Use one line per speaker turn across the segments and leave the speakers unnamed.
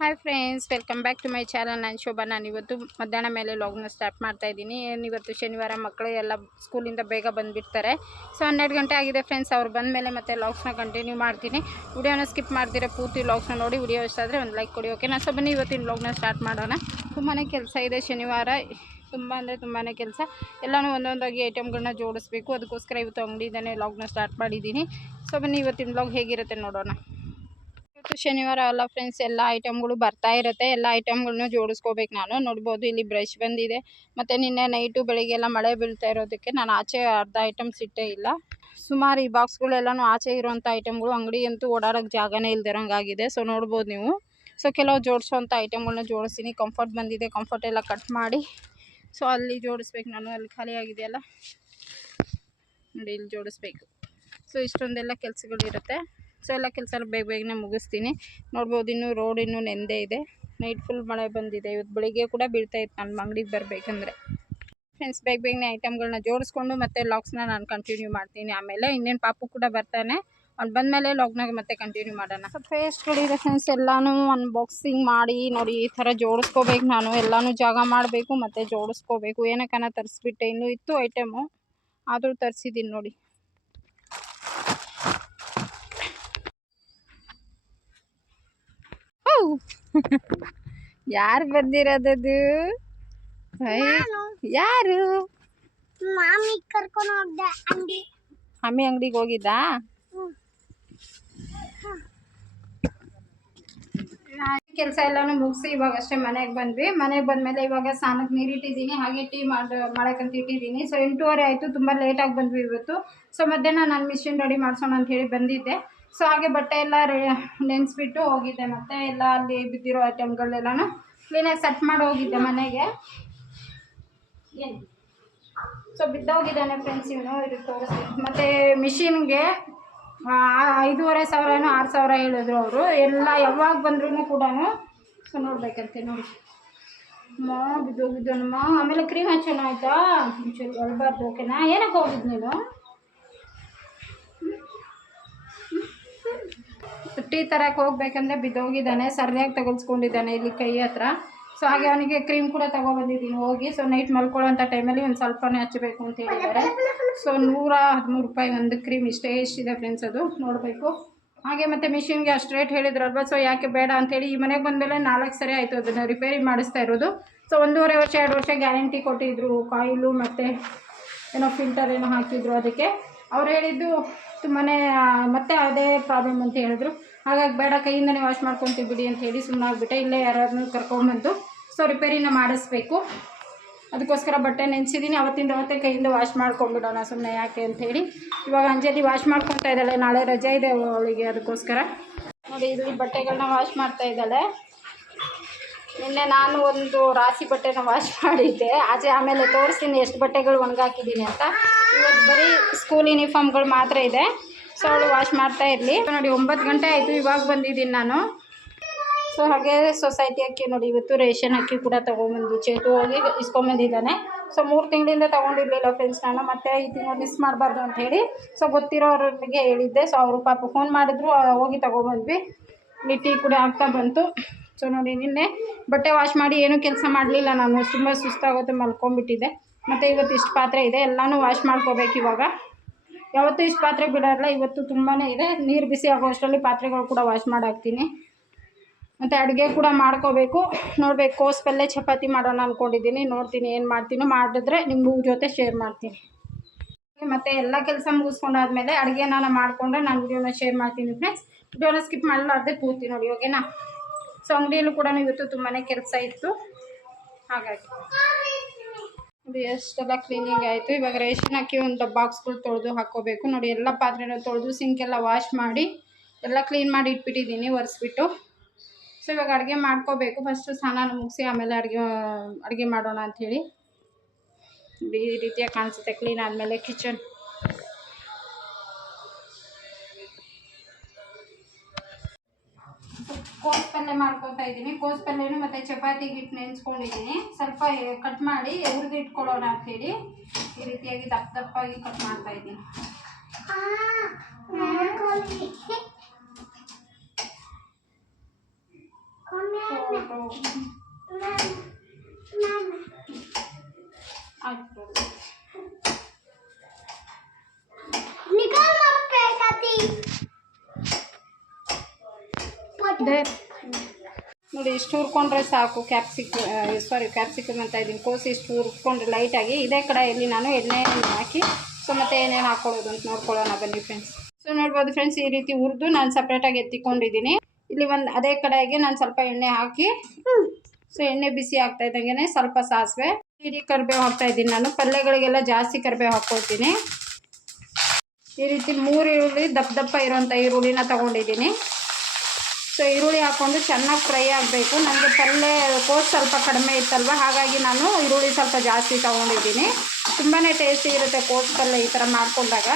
Hi friends welcome back to my channel ನಾನು ಶೋಭಾ. ನಾನು ಇವತ್ತು ಮಧ್ಯಾಹ್ನ ಮೇಲೆ ಲಾಗ್ನ ಸ್ಟಾರ್ಟ್ ಮಾಡ್ತಾ ಇದ್ದೀನಿ. ಇವತ್ತು ಶನಿವಾರ ಮಕ್ಕಳು ಎಲ್ಲ ಸ್ಕೂಲಿಂದ ಬೇಗ ಬಂದುಬಿಡ್ತಾರೆ. ಸೊ ಹನ್ನೆರಡು ಗಂಟೆ ಆಗಿದೆ ಫ್ರೆಂಡ್ಸ್ ಅವ್ರು ಬಂದ ಮೇಲೆ ಮತ್ತೆ ಲಾಗ್ಸ್ನ ಕಂಟಿನ್ಯೂ ಮಾಡ್ತೀನಿ. ವಿಡಿಯೋನ ಸ್ಕಿಪ್ ಮಾಡ್ತೀರಾ ಪೂರ್ತಿ ಲಾಗ್ಸ್ನ ನೋಡಿ. ವಿಡಿಯೋ ಇಷ್ಟ ಆದರೆ ಒಂದು ಲೈಕ್ ಕೊಡಿ ಓಕೆ ನಾನು ಸೊ ಬನ್ನಿ ಇವತ್ತಿನ ಲಾಗ್ನ ಸ್ಟಾರ್ಟ್ ಮಾಡೋಣ. ತುಂಬಾ ಕೆಲಸ ಇದೆ ಶನಿವಾರ. ತುಂಬ ಅಂದರೆ ತುಂಬಾ ಕೆಲಸ. ಎಲ್ಲನೂ ಒಂದೊಂದಾಗಿ ಐಟಮ್ಗಳನ್ನ ಜೋಡಿಸ್ಬೇಕು. ಅದಕ್ಕೋಸ್ಕರ ಇವತ್ತು ಅಂಗಡಿಯಿಂದನೇ ಲಾಗ್ನ ಸ್ಟಾರ್ಟ್ ಮಾಡಿದ್ದೀನಿ. ಸೊ ಬನ್ನಿ, ಇವತ್ತಿನ ವ್ಲಾಗ್ ಹೇಗಿರುತ್ತೆ ನೋಡೋಣ. ಇವತ್ತು ಶನಿವಾರ ಅಲ್ಲ ಫ್ರೆಂಡ್ಸ್ ಎಲ್ಲ ಐಟಮ್ಗಳು ಬರ್ತಾ ಇರುತ್ತೆ. ಎಲ್ಲ ಐಟಮ್ಗಳನ್ನ ಜೋಡಿಸ್ಕೋಬೇಕು ನಾನು. ನೋಡ್ಬೋದು, ಇಲ್ಲಿ ಬ್ರಷ್ ಬಂದಿದೆ. ಮತ್ತು ನಿನ್ನೆ ನೈಟು ಬೆಳಿಗ್ಗೆ ಎಲ್ಲ ಮಳೆ ಬೀಳ್ತಾ ಇರೋದಕ್ಕೆ ನಾನು ಆಚೆ ಅರ್ಧ ಐಟಮ್ಸ್ ಇಟ್ಟೇ ಇಲ್ಲ. ಸುಮಾರು ಈ ಬಾಕ್ಸ್ಗಳೆಲ್ಲನೂ ಆಚೆ ಇರೋವಂಥ ಐಟಮ್ಗಳು ಅಂಗಡಿ ಅಂತೂ ಓಡಾಡೋಕ್ಕೆ ಜಾಗನೇ ಇಲ್ದಿರೋಂಗಾಗಿದೆ ಸೊ ನೋಡ್ಬೋದು ನೀವು. ಸೊ ಕೆಲವು ಜೋಡಿಸುವಂಥ ಐಟಮ್ಗಳನ್ನ ಜೋಡಿಸ್ತೀನಿ. ಕಂಫರ್ಟ್ ಬಂದಿದೆ. ಕಂಫರ್ಟ್ ಎಲ್ಲ ಕಟ್ ಮಾಡಿ. ಸೊ ಅಲ್ಲಿ ಜೋಡಿಸ್ಬೇಕು ನಾನು, ಅಲ್ಲಿ ಖಾಲಿಯಾಗಿದೆಯಲ್ಲ ನೋಡಿ, ಇಲ್ಲಿ ಜೋಡಿಸ್ಬೇಕು. ಸೊ, ಇಷ್ಟೊಂದೆಲ್ಲ ಕೆಲಸಗಳಿರುತ್ತೆ ಸೊ, ಎಲ್ಲ ಕೆಲಸ ಬೇಗ ಬೇಗನೆ ಮುಗಿಸ್ತೀನಿ. ನೋಡ್ಬೋದು, ಇನ್ನೂ ರೋಡ್ ಇನ್ನೂ ನೆಂದೇ ಇದೆ. ನೈಟ್ ಫುಲ್ ಮಳೆ ಬಂದಿದೆ. ಇವತ್ತು ಬೆಳಿಗ್ಗೆ ಕೂಡ ಬೀಳ್ತಾ ಇತ್ತು. ನನ್ನ ಅಂಗಡಿಗೆ ಬರಬೇಕಂದ್ರೆ. ಫ್ರೆಂಡ್ಸ್ ಬೇಗ ಬೇಗನೆ ಐಟಮ್ಗಳನ್ನ ಜೋಡಿಸ್ಕೊಂಡು ಮತ್ತೆ ಲಾಕ್ಸ್ನ ನಾನು ಕಂಟಿನ್ಯೂ ಮಾಡ್ತೀನಿ. ಆಮೇಲೆ ಇನ್ನೇನು ಪಾಪು ಕೂಡ ಬರ್ತಾನೆ. ಅವ್ನು ಬಂದಮೇಲೆ ಲಾಗ್ನಾಗ ಮತ್ತೆ ಕಂಟಿನ್ಯೂ ಮಾಡೋಣ. ಸೊ ಪೇಸ್ಟ್ಗಳಿದೆ ಫ್ರೆಂಡ್ಸ್ ಎಲ್ಲನೂ ಅನ್ಬಾಕ್ಸಿಂಗ್ ಮಾಡಿ ನೋಡಿ ಈ ಥರ ಜೋಡಿಸ್ಕೋಬೇಕು ನಾನು. ಎಲ್ಲನೂ ಜಾಗ ಮಾಡಬೇಕು ಮತ್ತು ಜೋಡಿಸ್ಕೋಬೇಕು. ಏನಕ್ಕನ ತರಿಸ್ಬಿಟ್ಟೆ. ಇನ್ನೂ ಇತ್ತು ಐಟಮು ಆದರೂ ತರಿಸಿದ್ದೀನಿ ನೋಡಿ. ಯಾರು ಬಂದಿರೋದದು? ಯಾರು?
ಮಾಮಿ ಕರ್ಕೊಂಡು ಹೋಗ್ದೆ ಅಂಗಡಿ.
ಅಮ್ಮಿ ಅಂಗಡಿಗೆ ಹೋಗಿದ್ದಾ? ಕೆಲಸ ಎಲ್ಲಾನು ಮುಗಿಸಿ ಇವಾಗ ಅಷ್ಟೇ ಮನೆಗೆ ಬಂದ್ವಿ. ಮನೆಗೆ ಬಂದಮೇಲೆ ಇವಾಗ ಸ್ನಾನಕ್ಕೆ ನೀರಿಟ್ಟಿದ್ದೀನಿ ಹಾಗೆ ಟೀ ಮಾಡಿ ಮಾಡೋಕ್ಕಂತ ಇಟ್ಟಿದ್ದೀನಿ. ಸೊ ಎಂಟೂವರೆ ಆಯಿತು, ತುಂಬ ಲೇಟಾಗಿ ಬಂದ್ವಿ ಇವತ್ತು. ಸೊ ಮಧ್ಯಾಹ್ನ ನಾನು ಮಿಷಿನ್ ರೆಡಿ ಮಾಡಿಸೋಣ ಅಂತ ಹೇಳಿ ಬಂದಿದ್ದೆ. ಸೊ ಹಾಗೆ ಬಟ್ಟೆ ಎಲ್ಲ ನೆನೆಸ್ಬಿಟ್ಟು ಹೋಗಿದ್ದೆ ಮತ್ತೆ ಎಲ್ಲ ಅಲ್ಲಿ ಬಿದ್ದಿರೋ ಐಟಮ್ಗಳೆಲ್ಲನೂ ಕ್ಲೀನಾಗಿ ಸೆಟ್ ಮಾಡಿ ಹೋಗಿದ್ದೆ ಮನೆಗೆ. ಏನು? ಸೊ ಬಿದ್ದೋಗಿದ್ದಾನೆ ಫ್ರೆಂಡ್ಸ್ ಇವನು ಇದು ತೋರಿಸಿ. ಮತ್ತು ಮಿಷಿನ್ಗೆ ಐದೂವರೆ ಸಾವಿರನೋ ಆರು ಸಾವಿರ ಹೇಳಿದ್ರು ಅವರು. ಎಲ್ಲ ಯಾವಾಗ ಬಂದ್ರೂ ಕೂಡ ಸೊ, ನೋಡ್ಬೇಕಂತೆ ನೋಡಿ. ಮಾ ಬಿದ್ದೋಗಿದ್ದಾನಮ್ಮ ಆಮೇಲೆ ಕ್ರೀಮ್ ಹಚ್ಚೋಣ ಆಯಿತಾ? ಒಂಚೂರು ಓಕೆನಾ ಏನಕ್ಕೆ ಹೋಗಿದ್ದು ನೀನು? ಟೀ ತರಕ್ಕೆ ಹೋಗ್ಬೇಕಂದ್ರೆ ಬಿದ್ದೋಗಿದ್ದಾನೆ, ಸರಿಯಾಗಿ ತಗೊಳ್ಸ್ಕೊಂಡಿದ್ದಾನೆ ಇಲ್ಲಿ ಕೈ ಹತ್ರ. ಸೊ, ಹಾಗೆ ಅವನಿಗೆ ಕ್ರೀಮ್ ಕೂಡ ತಗೊಬಂದಿದ್ದೀನಿ, ಹೋಗಿ. ಸೊ ನೈಟ್ ಮಲ್ಕೊಳ್ಳೋಂಥ ಟೈಮಲ್ಲಿ ಒಂದು ಸ್ವಲ್ಪನೇ ಹಚ್ಚಬೇಕು ಅಂತ ಹೇಳಿದ್ದಾರೆ. ಸೊ ನೂರ ಹದಿಮೂರು ರೂಪಾಯಿ ಒಂದು ಕ್ರೀಮ್ ಇಷ್ಟೇ ಎಷ್ಟಿದೆ ಫ್ರೆಂಡ್ಸ್ ಅದು. ನೋಡಬೇಕು. ಹಾಗೆ ಮತ್ತು ಮಿಷಿನ್ಗೆ ಅಷ್ಟು ರೇಟ್ ಹೇಳಿದ್ರಲ್ವ? ಸೊ ಯಾಕೆ ಬೇಡ ಅಂತೇಳಿ ಈ ಮನೆಗೆ ಬಂದಮೇಲೆ ನಾಲ್ಕು ಸರಿ ಆಯಿತು ಅದನ್ನು ರಿಪೇರಿ ಮಾಡಿಸ್ತಾ ಇರೋದು. ಸೊ ಒಂದೂವರೆ ವರ್ಷ, ಎರಡು ವರ್ಷ ಗ್ಯಾರಂಟಿ ಕೊಟ್ಟಿದ್ದರು ಕಾಯಿಲು ಮತ್ತು ಏನೋ ಫಿಲ್ಟರ್ ಏನೋ ಹಾಕಿದ್ರು ಅದಕ್ಕೆ. ಅವ್ರು ಹೇಳಿದ್ದು ತುಂಬಾ ಮತ್ತೆ ಅದೇ ಪ್ರಾಬ್ಲಮ್ ಅಂತ ಹೇಳಿದ್ರು. ಹಾಗಾಗಿ ಬೇಡ, ಕೈಯಿಂದನೇ ವಾಶ್ ಮಾಡ್ಕೊತೀವಿ ಬಿಡಿ ಅಂತ ಹೇಳಿ ಸುಮ್ಮನೆ ಆಗಿಬಿಟ್ಟೆ ಇಲ್ಲೇ ಯಾರನ್ನು ಕರ್ಕೊಂಡ್ಬಂದು ಸೊ ರಿಪೇರಿನ ಮಾಡಿಸ್ಬೇಕು. ಅದಕ್ಕೋಸ್ಕರ ಬಟ್ಟೆ ನೆನೆಸಿದ್ದೀನಿ ಅವತ್ತಿಂದ ಅವತ್ತೇ ಕೈಯಿಂದ ವಾಶ್ ಮಾಡ್ಕೊಂಡ್ಬಿಡೋಣ ಸುಮ್ಮನೆ ಯಾಕೆ ಅಂಥೇಳಿ ಇವಾಗ ಅಂಜಲಿ ವಾಶ್ ಮಾಡ್ಕೊತಾ ಇದ್ದಾಳೆ. ನಾಳೆ ರಜೆ ಇದೆ ಅವಳಿಗೆ ಅದಕ್ಕೋಸ್ಕರ. ನೋಡಿ ಇಲ್ಲಿ ಬಟ್ಟೆಗಳನ್ನ ವಾಶ್ ಮಾಡ್ತಾ ಇದ್ದಾಳೆ. ನಿನ್ನೆ ನಾನು ಒಂದು ರಾಶಿ ಬಟ್ಟೆನ ವಾಶ್ ಮಾಡಿದ್ದೆ. ಆಚೆ ಆಮೇಲೆ ತೋರಿಸ್ತೀನಿ ಎಷ್ಟು ಬಟ್ಟೆಗಳು ಒಣಗಾಕಿದ್ದೀನಿ ಅಂತ. ಇವತ್ತು ಬರೀ ಸ್ಕೂಲ್ ಯೂನಿಫಾರ್ಮ್ಗಳು ಮಾತ್ರ ಇದೆ. ಸೊ ಅವಳು ವಾಶ್ ಮಾಡ್ತಾ ಇರಲಿ. ನೋಡಿ, ಒಂಬತ್ತು ಗಂಟೆ ಆಯಿತು. ಇವಾಗ ಬಂದಿದ್ದೀನಿ ನಾನು. ಸೊ ಹಾಗೆ ಸೊಸೈಟಿ ಅಕ್ಕಿ ನೋಡಿ, ಇವತ್ತು ರೇಷನ್ ಅಕ್ಕಿ ಕೂಡ ತೊಗೊಂಬಂದು ಚೇತು ಹೋಗಿ ಇಸ್ಕೊಂಬಂದಿದ್ದಾನೆ. ಸೊ ಮೂರು ತಿಂಗಳಿಂದ ತೊಗೊಂಡಿರ್ಲಿಲ್ಲ ಫ್ರೆಂಡ್ಸ್ ನಾನು, ಮತ್ತೆ ಈ ತಿಂಗಳು ಮಿಸ್ ಮಾಡಬಾರ್ದು ಅಂತ ಹೇಳಿ, ಸೊ ಗೊತ್ತಿರೋರಿಗೆ ಹೇಳಿದ್ದೆ. ಸೊ ಅವರು ಪಾಪ ಫೋನ್ ಮಾಡಿದ್ರು ಹೋಗಿ ತೊಗೊಬಂದ್ವಿ. ಲಿಟ್ಟಿ ಕೂಡ ಆಗ್ತಾ ಬಂತು. ಸೊ ನೋಡಿ, ನಿನ್ನೆ ಬಟ್ಟೆ ವಾಶ್ ಮಾಡಿ ಏನೂ ಕೆಲಸ ಮಾಡಲಿಲ್ಲ ನಾನು. ತುಂಬ ಸುಸ್ತಾಗುತ್ತೆ ಮಲ್ಕೊಂಡ್ಬಿಟ್ಟಿದ್ದೆ. ಮತ್ತು ಇವತ್ತು ಇಷ್ಟು ಪಾತ್ರೆ ಇದೆ, ಎಲ್ಲನೂ ವಾಶ್ ಮಾಡ್ಕೋಬೇಕು ಇವಾಗ. ಯಾವತ್ತೂ ಇಷ್ಟು ಪಾತ್ರೆ ಬಿಡೋಲ್ಲ, ಇವತ್ತು ತುಂಬಾ ಇದೆ. ನೀರು ಬಿಸಿ ಆಗೋ ಅಷ್ಟರಲ್ಲಿ ಪಾತ್ರೆಗಳು ಕೂಡ ವಾಶ್ ಮಾಡಾಕ್ತೀನಿ. ಮತ್ತು ಅಡುಗೆ ಕೂಡ ಮಾಡ್ಕೋಬೇಕು. ನೋಡ್ಬೇಕು, ಕೋಸ್ ಪಲ್ಯ ಚಪಾತಿ ಮಾಡೋಣ ಅಂದ್ಕೊಂಡಿದ್ದೀನಿ ನೋಡ್ತೀನಿ ಏನು ಮಾಡ್ತೀನೋ ಮಾಡಿದ್ರೆ ನಿಮ್ಮ ಜೊತೆ ಶೇರ್ ಮಾಡ್ತೀನಿ. ಮತ್ತು ಎಲ್ಲ ಕೆಲಸ ಮುಗಿಸ್ಕೊಂಡಾದ್ಮೇಲೆ ಅಡುಗೆ ನಾನು ಮಾಡಿಕೊಂಡ್ರೆ ನಾನು ವಿಡಿಯೋನ ಶೇರ್ ಮಾಡ್ತೀನಿ ಫ್ರೆಂಡ್ಸ್ ವಿಡಿಯೋನ ಸ್ಕಿಪ್ ಮಾಡಲಾರ್ದೆ ಪೂರ್ತಿ ನೋಡಿ ಓಕೆನಾ ಸೊ ಅಂಗಡಿಯಲ್ಲೂ ಕೂಡ ಇವತ್ತು ತುಂಬಾ ಕೆಲಸ ಇತ್ತು. ಹಾಗಾಗಿ. ನೋಡಿ, ಎಷ್ಟೆಲ್ಲ ಕ್ಲೀನಿಂಗ್ ಆಯಿತು. ಇವಾಗ ರೇಷನ್ ಹಾಕಿ ಒಂದು ಬಾಕ್ಸ್ಗಳು ತೊಳೆದು ಹಾಕ್ಕೋಬೇಕು ನೋಡಿ, ಎಲ್ಲ ಪಾತ್ರೆನ ತೊಳೆದು ಸಿಂಕೆಲ್ಲ ವಾಶ್ ಮಾಡಿ, ಎಲ್ಲ ಕ್ಲೀನ್ ಮಾಡಿ ಇಟ್ಬಿಟ್ಟಿದ್ದೀನಿ, ಒರೆಸ್ಬಿಟ್ಟು. ಸೊ ಇವಾಗ ಅಡುಗೆ ಮಾಡ್ಕೋಬೇಕು. ಫಸ್ಟು ಸ್ನಾನ ಮುಗಿಸಿ ಆಮೇಲೆ ಅಡುಗೆ ಅಡುಗೆ ಮಾಡೋಣ ಅಂಥೇಳಿ ಈ ರೀತಿಯಾಗಿ ಕಾಣಿಸುತ್ತೆ ಕ್ಲೀನ್ ಆದಮೇಲೆ ಕಿಚನ್ ಕೋಸ್ ಪಲ್ಯ ಮಾಡ್ಕೊತಾ ಇದ್ದೀನಿ. ಕೋಸ್ ಪಲ್ಯನು ಮತ್ತು ಚಪಾತಿ ಹಿಟ್ಟು ನೆನೆಸ್ಕೊಂಡಿದ್ದೀನಿ. ಸ್ವಲ್ಪ ಕಟ್ ಮಾಡಿ ಹುರಿದು ಇಟ್ಕೊಳ್ಳೋಣ ಅಂಥೇಳಿ ಈ ರೀತಿಯಾಗಿ ದಪ್ಪ ದಪ್ಪಾಗಿ ಕಟ್ ಮಾಡ್ತಾ ಇದ್ದೀನಿ. ನೋಡಿ, ಇಷ್ಟು ಹುರ್ಕೊಂಡ್ರೆ ಸಾಕು. ಕ್ಯಾಪ್ಸಿಕ ಸಾರಿ ಕ್ಯಾಪ್ಸಿಕಮ್ ಅಂತ ಇದ್ದೀನಿ. ಕೋಸಿ ಇಷ್ಟು ಹುರ್ಕೊಂಡ್ರೆ ಲೈಟಾಗಿ ಇದೇ ಕಡೆಯಲ್ಲಿ ನಾನು ಎಣ್ಣೆ ಹಾಕಿ ಸೊ ಮತ್ತೆ ಏನೇನು ಹಾಕೊಳ್ಳೋದು ಅಂತ ನೋಡ್ಕೊಳ್ಳೋಣ ಬನ್ನಿ ಫ್ರೆಂಡ್ಸ್ ಸೊ ನೋಡ್ಬೋದು ಫ್ರೆಂಡ್ಸ್ ಈ ರೀತಿ ಹುರಿದು ನಾನು ಸಪ್ರೇಟಾಗಿ ಎತ್ತಿಕೊಂಡಿದ್ದೀನಿ. ಇಲ್ಲಿ ಒಂದು ಅದೇ ಕಡೆಗೆ ನಾನು ಸ್ವಲ್ಪ ಎಣ್ಣೆ ಹಾಕಿ ಸೊ ಎಣ್ಣೆ ಬಿಸಿ ಆಗ್ತಾ ಇದ್ದಂಗೆ ಸ್ವಲ್ಪ ಸಾಸಿವೆ ಇಡೀ ಕರಿಬೇವು ಹಾಕ್ತಾ ಇದ್ದೀನಿ ನಾನು. ಪಲ್ಯಗಳಿಗೆಲ್ಲ ಜಾಸ್ತಿ ಕರಿಬೇವು ಹಾಕ್ಕೊಳ್ತೀನಿ. ಈ ರೀತಿ ಮೂರು ಈರುಳ್ಳಿ ದಪ್ಪ ದಪ್ಪ ಇರುವಂಥ ಈರುಳ್ಳಿನ ತಗೊಂಡಿದ್ದೀನಿ. ಸೊ ಈರುಳ್ಳಿ ಹಾಕ್ಕೊಂಡು ಚೆನ್ನಾಗಿ ಫ್ರೈ ಆಗಬೇಕು. ನನಗೆ ಪಲ್ಯ ಕೋಸ್ ಸ್ವಲ್ಪ ಕಡಿಮೆ ಇತ್ತಲ್ವ ಹಾಗಾಗಿ ನಾನು ಈರುಳ್ಳಿ ಸ್ವಲ್ಪ ಜಾಸ್ತಿ ತೊಗೊಂಡಿದ್ದೀನಿ. ತುಂಬಾ ಟೇಸ್ಟಿ ಇರುತ್ತೆ ಕೋಸ್ ಪಲ್ಯ ಈ ಥರ ಮಾಡ್ಕೊಂಡಾಗ.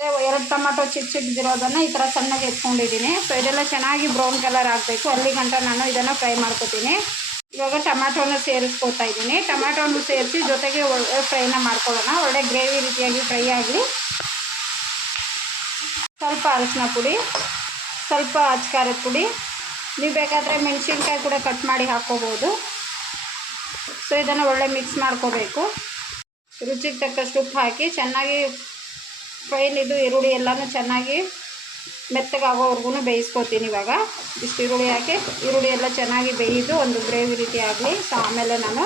ಎರಡು ಟೊಮಾಟೊ ಚಿಕ್ಕ ಚಿಕ್ಕದಿರೋದನ್ನು ಈ ಥರ ಸಣ್ಣಗೆ ಎತ್ಕೊಂಡಿದ್ದೀನಿ. ಸೊ ಇದೆಲ್ಲ ಚೆನ್ನಾಗಿ ಬ್ರೌನ್ ಕಲರ್ ಆಗಬೇಕು. ಅಲ್ಲಿ ಗಂಟ ನಾನು ಇದನ್ನು ಫ್ರೈ ಮಾಡ್ಕೊತೀನಿ. ಇವಾಗ ಟೊಮ್ಯಾಟೋನ ಸೇರಿಸ್ಕೊತಾ ಇದ್ದೀನಿ. ಟೊಮ್ಯಾಟೋನು ಸೇರಿಸಿ ಜೊತೆಗೆ ಒಳ್ಳೆ ಫ್ರೈನ ಮಾಡ್ಕೊಳ್ಳೋಣ. ಒಳ್ಳೆ ಗ್ರೇವಿ ರೀತಿಯಾಗಿ ಫ್ರೈ ಆಗಲಿ. ಸ್ವಲ್ಪ ಅರಶಿನ ಪುಡಿ, ಸ್ವಲ್ಪ ಅಚ್ಕಾರದ ಪುಡಿ. ನೀವು ಬೇಕಾದರೆ ಮೆಣಸಿನ್ಕಾಯಿ ಕೂಡ ಕಟ್ ಮಾಡಿ ಹಾಕ್ಕೋಬೋದು. ಸೊ ಇದನ್ನು ಒಳ್ಳೆ ಮಿಕ್ಸ್ ಮಾಡ್ಕೋಬೇಕು. ರುಚಿಗೆ ತಕ್ಕಷ್ಟು ಉಪ್ಪು ಹಾಕಿ ಚೆನ್ನಾಗಿ ಫ್ರೈನ್ ಇದು ಈರುಳ್ಳಿ ಎಲ್ಲನೂ ಚೆನ್ನಾಗಿ ಮೆತ್ತಗಾಗೋವರೆಗೂ ಬೇಯಿಸ್ಕೊತೀನಿ ಇವಾಗ. ಇಷ್ಟು ಈರುಳ್ಳಿ ಹಾಕಿ, ಈರುಳ್ಳಿ ಎಲ್ಲ ಚೆನ್ನಾಗಿ ಬೇಯಿದು ಒಂದು ಗ್ರೇವಿ ರೀತಿ ಆಗಲಿ. ಸೊ ಆಮೇಲೆ ನಾನು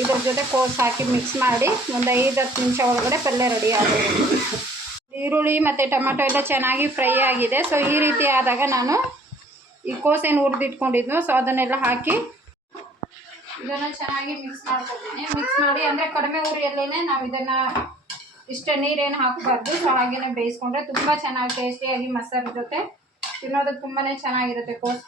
ಇದ್ರ ಜೊತೆ ಕೋಸು ಹಾಕಿ ಮಿಕ್ಸ್ ಮಾಡಿ ಒಂದು ಐದು ಹತ್ತು ನಿಮಿಷ ಒಳಗಡೆ ಪಲ್ಯ ರೆಡಿ ಆಗೋದು ಈರುಳ್ಳಿ ಮತ್ತು ಟೊಮೆಟೊ ಎಲ್ಲ ಚೆನ್ನಾಗಿ ಫ್ರೈ ಆಗಿದೆ. ಸೊ ಈ ರೀತಿ ಆದಾಗ ನಾನು ಈ ಕೋಸೇನು ಹುರಿದಿಟ್ಕೊಂಡಿದ್ನು ಸೊ ಅದನ್ನೆಲ್ಲ ಹಾಕಿ ಇದನ್ನು ಚೆನ್ನಾಗಿ ಮಿಕ್ಸ್ ಮಾಡ್ಕೊತೀನಿ. ಮಿಕ್ಸ್ ಮಾಡಿ ಅಂದರೆ ಕಡಿಮೆ ಉರಿಯಲ್ಲೇ ನಾವು ಇದನ್ನು ಇಷ್ಟೇ ನೀರೇನು ಹಾಕಬಾರ್ದು. ಸೊ ಹಾಗೇನೆ ಬೇಯಿಸ್ಕೊಂಡ್ರೆ ತುಂಬ ಚೆನ್ನಾಗಿ ಟೇಸ್ಟಿಯಾಗಿ ಮೊಸರು ಜೊತೆ ತಿನ್ನೋದಕ್ಕೆ ತುಂಬಾ ಚೆನ್ನಾಗಿರುತ್ತೆ ಕೋಸ್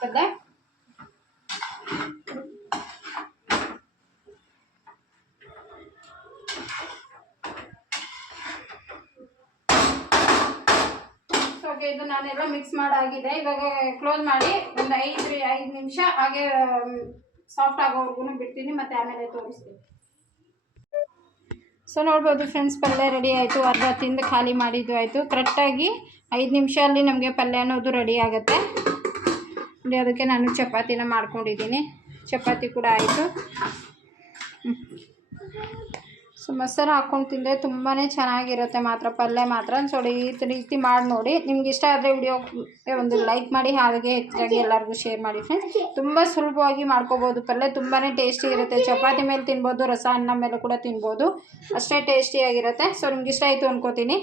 ಇದು ನಾನೆಲ್ಲ ಮಿಕ್ಸ್ ಮಾಡಾಗಿದೆ. ಇವಾಗ ಕ್ಲೋಸ್ ಮಾಡಿ ಒಂದು ಐದು ಐದು ನಿಮಿಷ ಹಾಗೆ ಸಾಫ್ಟ್ ಆಗೋವರೆಗೂ ಬಿಡ್ತೀನಿ. ಮತ್ತೆ ಆಮೇಲೆ ತೋರಿಸ್ತೀನಿ. ಸೊ ನೋಡ್ಬೋದು ಫ್ರೆಂಡ್ಸ್ ಪಲ್ಯ ರೆಡಿ ಆಯಿತು. ಅರ್ಧ ತಿಂದು ಖಾಲಿ ಮಾಡಿದ್ದು ಆಯಿತು. ಕರೆಕ್ಟಾಗಿ ಐದು ನಿಮಿಷ ಅಲ್ಲಿ ನಮಗೆ ಪಲ್ಯ ಅನ್ನೋದು ರೆಡಿ ಆಗುತ್ತೆ. ನೋಡಿ ಅದಕ್ಕೆ ನಾನು ಚಪಾತಿನ ಮಾಡ್ಕೊಂಡಿದ್ದೀನಿ. ಚಪಾತಿ ಕೂಡ ಆಯಿತು. ಸೊ ಮೊಸರು ಹಾಕ್ಕೊಂಡು ತಿಂದರೆ ತುಂಬಾ ಚೆನ್ನಾಗಿರುತ್ತೆ. ಮಾತ್ರ ಪಲ್ಯ ಮಾತ್ರ ಸೊ ಈ ರೀತಿ ಮಾಡಿ ನೋಡಿ. ನಿಮ್ಗೆ ಇಷ್ಟ ಆದರೆ ವಿಡಿಯೋಗೆ ಒಂದು ಲೈಕ್ ಮಾಡಿ, ಹಾಗೆ ಹೆಚ್ಚಾಗಿ ಎಲ್ಲರಿಗೂ ಶೇರ್ ಮಾಡಿ ಫ್ರೆಂಡ್ಸ್ ತುಂಬ ಸುಲಭವಾಗಿ ಮಾಡ್ಕೋಬೋದು. ಪಲ್ಯ ತುಂಬಾ ಟೇಸ್ಟಿ ಇರುತ್ತೆ. ಚಪಾತಿ ಮೇಲೆ ತಿನ್ಬೋದು, ರಸ ಅನ್ನ ಮೇಲೆ ಕೂಡ ತಿನ್ಬೋದು. ಅಷ್ಟೇ ಟೇಸ್ಟಿಯಾಗಿರುತ್ತೆ ಸೊ ನಿಮ್ಗೆ ಇಷ್ಟ ಆಯಿತು ಅನ್ಕೋತೀನಿ.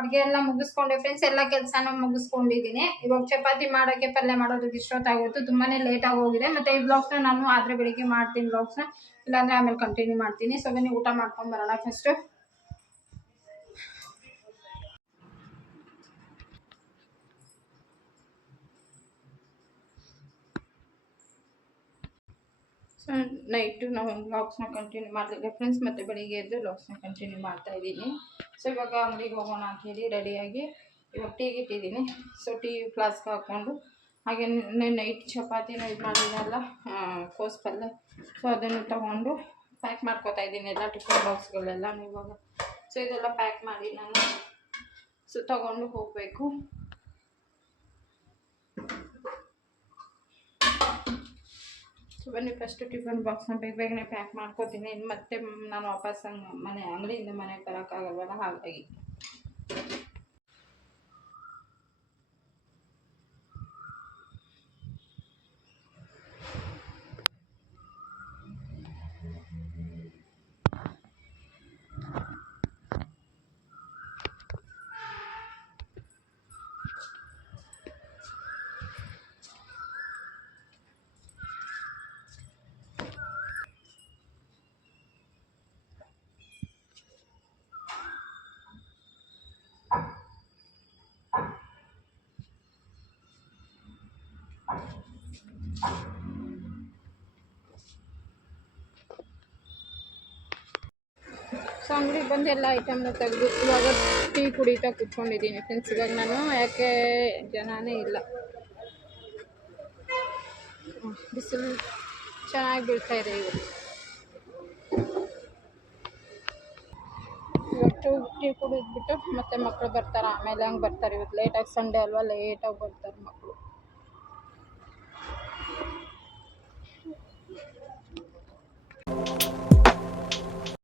ಅಡುಗೆ ಎಲ್ಲ ಮುಗಿಸ್ಕೊಂಡೆ ಫ್ರೆಂಡ್ಸ್ ಎಲ್ಲ ಕೆಲಸನೂ ಮುಗಿಸ್ಕೊಂಡಿದ್ದೀನಿ. ಇವಾಗ ಚಪಾತಿ ಮಾಡೋಕೆ, ಪಲ್ಯ ಮಾಡೋದಕ್ಕೆ ಇಷ್ಟೊತ್ತಾಗೋಯ್ತು ತುಂಬಾನೇ ಲೇಟಾಗಿ ಹೋಗಿದೆ. ಮತ್ತೆ ಈ ಬ್ಲಾಗ್ಸ್ನ ನಾನು ಆದರೆ ಬೆಳಿಗ್ಗೆ ಮಾಡ್ತೀನಿ ಬ್ಲಾಗ್ಸ್ನ ಇಲ್ಲಾಂದರೆ ಆಮೇಲೆ ಕಂಟಿನ್ಯೂ ಮಾಡ್ತೀನಿ. ಸೊ ಬನ್ನಿ ಊಟ ಮಾಡ್ಕೊಂಡು ಬರೋಣ ಫಸ್ಟು ಸೊ ನೈಟು ನಾವು ವ್ಲಾಗ್ಸ್ನ ಕಂಟಿನ್ಯೂ ಮಾಡಿದೆ ಫ್ರೆಂಡ್ಸ್ ಮತ್ತು ಬೆಳಿಗ್ಗೆ ಎದ್ದು ವ್ಲಾಗ್ಸ್ನ ಕಂಟಿನ್ಯೂ ಮಾಡ್ತಾ ಇದ್ದೀನಿ. ಸೊ ಇವಾಗ ಅಂಗಡಿಗೆ ಹೋಗೋಣ ಅಂಥೇಳಿ ರೆಡಿಯಾಗಿ ಇವಾಗ ಟೀಗೆ ಇಟ್ಟಿದ್ದೀನಿ. ಸೊ ಟೀ ಫ್ಲಾಸ್ಕ್ ಹಾಕ್ಕೊಂಡು ಹಾಗೆ ನೈಟ್ ಚಪಾತಿನ ಇದು ಮಾಡಿದ್ನಲ್ಲ ಕೋಸ್ ಪಲ್ಯ ಸೊ ಅದನ್ನು ತಗೊಂಡು ಪ್ಯಾಕ್ ಮಾಡ್ಕೊತಾ ಇದ್ದೀನಿ ಎಲ್ಲ ಟಿಫಿನ್ ಬಾಕ್ಸ್ಗಳೆಲ್ಲ ಇವಾಗ. ಸೊ ಇದೆಲ್ಲ ಪ್ಯಾಕ್ ಮಾಡಿ ನಾನು. ಸೊ ತಗೊಂಡು ಹೋಗಬೇಕು. ಸೊ ಬನ್ನಿ ಫಸ್ಟು ಟಿಫನ್ ಬಾಕ್ಸ್ನ ಬೇಗ ಬೇಗನೆ ಪ್ಯಾಕ್ ಮಾಡ್ಕೋತೀನಿ. ಮತ್ತೆ ನಾನು ವಾಪಸ್ ಮನೆ ಅಂಗಡಿಯಿಂದ ಮನೆಗೆ ಬರೋಕ್ಕಾಗಲ್ವಲ್ಲ ಹಾಗಾಗಿ. ಸೊ ಅಂಗಡಿಗೆ ಬಂದು ಎಲ್ಲ ಐಟಮ್ನ ತೆಗೆದು ಇವಾಗ ಟೀ ಕುಡಿತಾ ಕುತ್ಕೊಂಡಿದ್ದೀನಿ ಫ್ರೆಂಡ್ಸ್ ಇವಾಗ ನಾನು ಯಾಕೆ ಜನನೇ ಇಲ್ಲ ಬಿಸಿಲು ಚೆನ್ನಾಗಿ ಬೀಳ್ತಾ ಇದೆ ಇವತ್ತು ಟೂ ಟೀ ಕುಡಿದ್ಬಿಟ್ಟು ಮತ್ತೆ ಮಕ್ಕಳು ಬರ್ತಾರೆ ಆಮೇಲೆ ಹಂಗೆ ಬರ್ತಾರೆ ಇವತ್ತು ಲೇಟಾಗಿ ಸಂಡೇ ಅಲ್ವಾ ಲೇಟಾಗಿ ಬರ್ತಾರೆ ಮಕ್ಕಳು